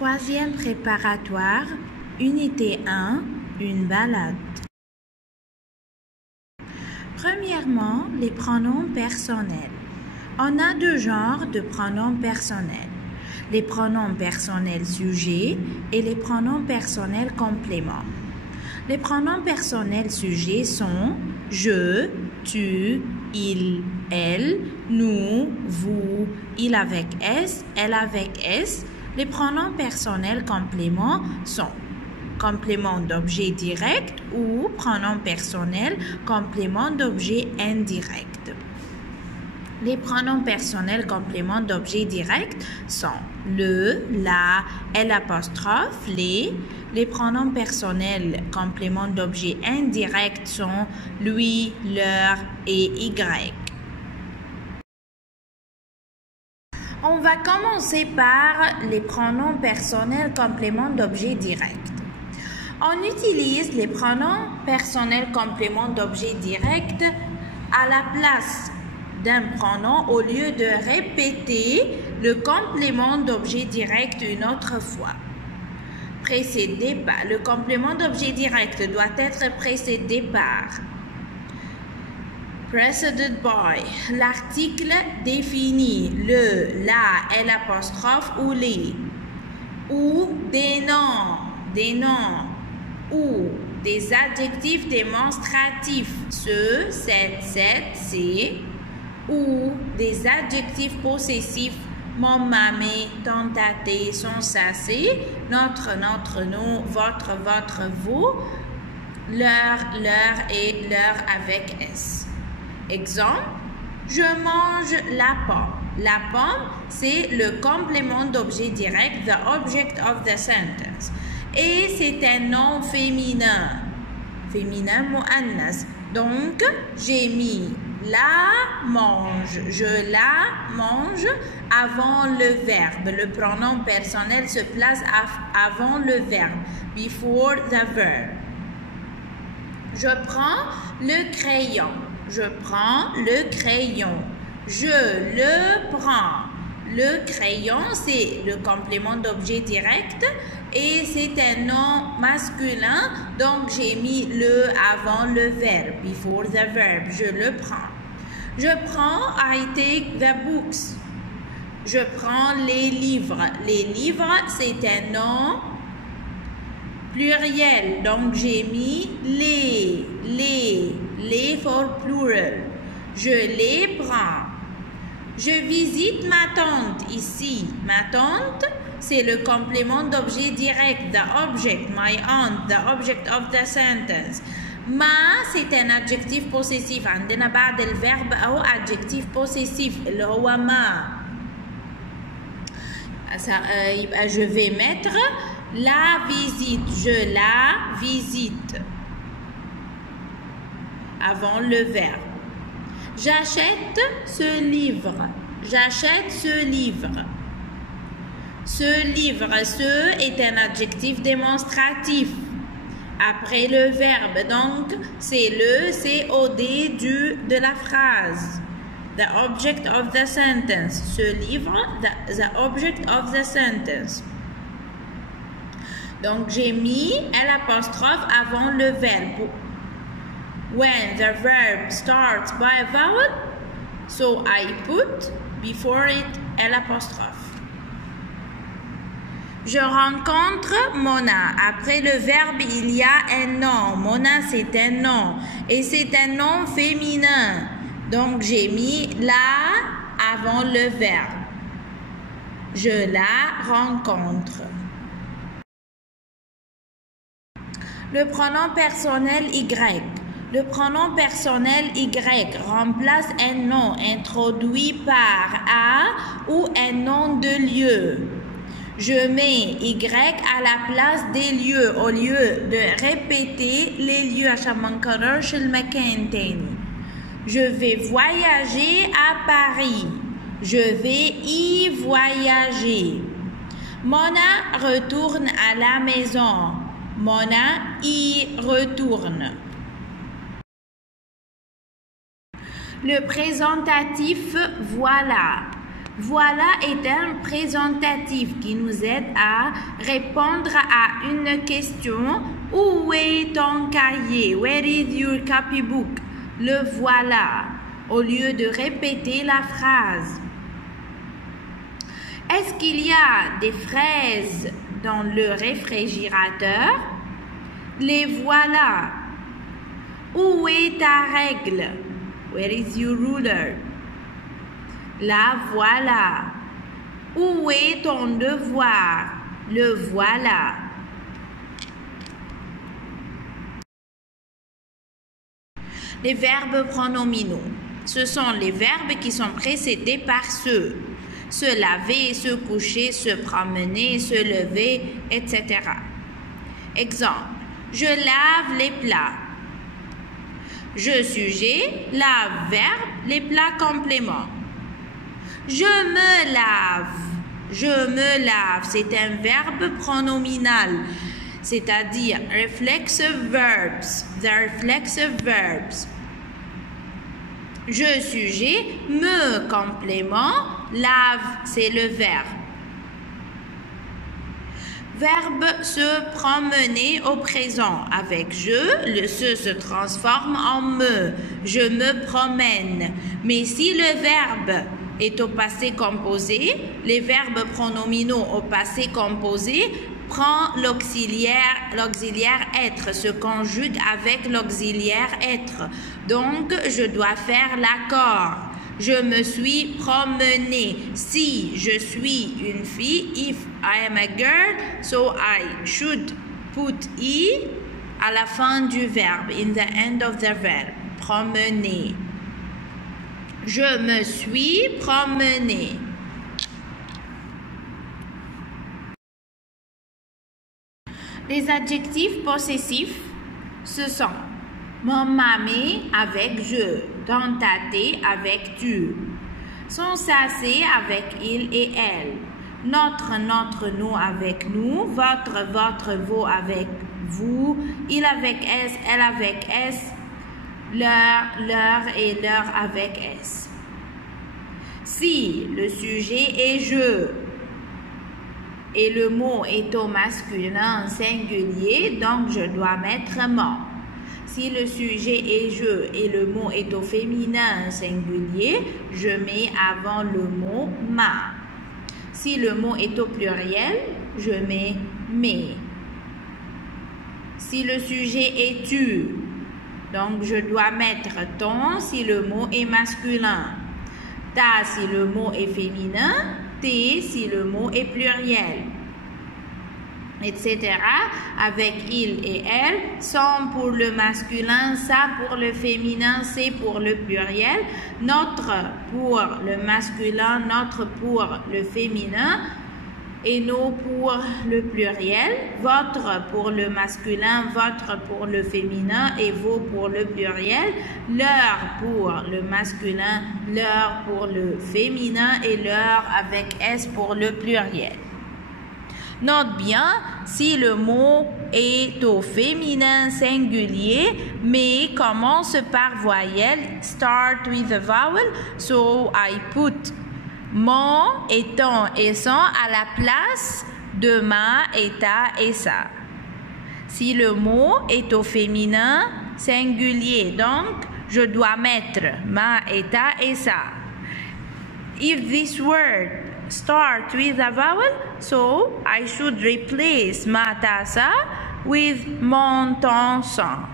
troisième préparatoire, unité 1, une balade. Premièrement, les pronoms personnels. On a deux genres de pronoms personnels. Les pronoms personnels sujets et les pronoms personnels compléments. Les pronoms personnels sujets sont je, tu, il, elle, nous, vous, il avec S, elle avec S. Les pronoms personnels compléments sont complément d'objet direct ou pronom personnel complément d'objet indirect. Les pronoms personnels complément d'objet direct sont le, la, l'apostrophe, les. Les pronoms personnels complément d'objet indirect sont lui, leur et y. On va commencer par les pronoms personnels complément d'objet direct. On utilise les pronoms personnels complément d'objet direct à la place d'un pronom au lieu de répéter le complément d'objet direct une autre fois. Précédé par. Le complément d'objet direct doit être précédé par. Preceded by. L'article définit le, la, l'apostrophe ou les. Ou des noms, ou des adjectifs démonstratifs, ce, cette, c'est, ou des adjectifs possessifs, mon, ma, mes, ton, ta, tes, son, ça, c'est, notre, nous, votre, vous, leur et leur avec S. Exemple, je mange la pomme. La pomme, c'est le complément d'objet direct, the object of the sentence. Et c'est un nom féminin. Féminin, mu'annas. Donc, j'ai mis la mange. Je la mange avant le verbe. Le pronom personnel se place avant le verbe. Before the verb. Je prends le crayon. Je prends le crayon. Je le prends. Le crayon, c'est le complément d'objet direct et c'est un nom masculin, donc j'ai mis le avant le verbe, before the verb. Je le prends. Je prends, I take the books. Je prends les livres. Les livres, c'est un nom pluriel, donc j'ai mis les for plural. Je les prends. Je visite ma tante ici. Ma tante, c'est le complément d'objet direct, the object, my aunt, the object of the sentence. Ma, c'est un adjectif possessif. عندنا بعد الverbe أو adjectif possessif اللي هو ما. يبقى je vais mettre la visite. Je la visite avant le verbe. J'achète ce livre. J'achète ce livre. Ce livre, ce est un adjectif démonstratif. Après le verbe, donc c'est le COD de la phrase. The object of the sentence. Ce livre, the object of the sentence. Donc j'ai mis l'apostrophe avant le verbe. When the verb starts by a vowel, so I put before it l'apostrophe. Je rencontre Mona. Après le verbe, il y a un nom. Mona, c'est un nom. Et c'est un nom féminin. Donc, j'ai mis la avant le verbe. Je la rencontre. Le pronom personnel Y. Le pronom personnel Y remplace un nom introduit par A ou un nom de lieu. Je mets Y à la place des lieux au lieu de répéter les lieux. عشان ما نكررش المكان تاني. Je vais voyager à Paris. Je vais y voyager. Mona retourne à la maison. Mona y retourne. Le présentatif voilà. Voilà est un présentatif qui nous aide à répondre à une question. Où est ton cahier? Where is your copybook? Le voilà, au lieu de répéter la phrase. Est-ce qu'il y a des fraises dans le réfrigérateur? Les voilà. Où est ta règle? Where is your ruler? La voilà. Où est ton devoir? Le voilà. Les verbes pronominaux. Ce sont les verbes qui sont précédés par se. Se laver, se coucher, se promener, se lever, etc. Exemple. Je lave les plats. Je sujet, lave, verbe, les plats compléments. Je me lave. Je me lave, c'est un verbe pronominal, c'est-à-dire reflexive verbs. The reflexive verbs. Je sujet, me complément, lave, c'est le verbe. Verbe se promener au présent. Avec je, le se transforme en me. Je me promène. Mais si le verbe est au passé composé, les verbes pronominaux au passé composé prend l'auxiliaire être, se conjugue avec l'auxiliaire être. Donc, je dois faire l'accord. Je me suis promenée. Si je suis une fille, if I am a girl, so I should put I à la fin du verbe, in the end of the verb. Promener. Je me suis promenée. Les adjectifs possessifs, ce sont mon mamie avec je, ton tâté avec tu, son sacé avec il et elle, notre, nous avec nous, votre, vos avec vous, il avec s, elle avec s, leur et leur avec s. Si le sujet est je et le mot est au masculin singulier, donc je dois mettre mon. Si le sujet est je et le mot est au féminin singulier, je mets avant le mot ma. Si le mot est au pluriel, je mets mes. Si le sujet est tu, donc je dois mettre ton si le mot est masculin. Ta si le mot est féminin, té si le mot est pluriel, etc. Avec il et elle, son pour le masculin, ça pour le féminin, c'est pour le pluriel, notre pour le masculin, notre pour le féminin, et nos pour le pluriel, votre pour le masculin, votre pour le féminin et vos pour le pluriel, leur pour le masculin, leur pour le féminin et leur avec S pour le pluriel. Note bien, si le mot est au féminin singulier, mais commence par voyelle, start with a vowel, so I put mon et ton et son à la place de ma et ta et sa. Si le mot est au féminin singulier, donc je dois mettre ma et ta et sa. If this word starts with a vowel, so I should replace ma, ta, sa with mon, ton, son.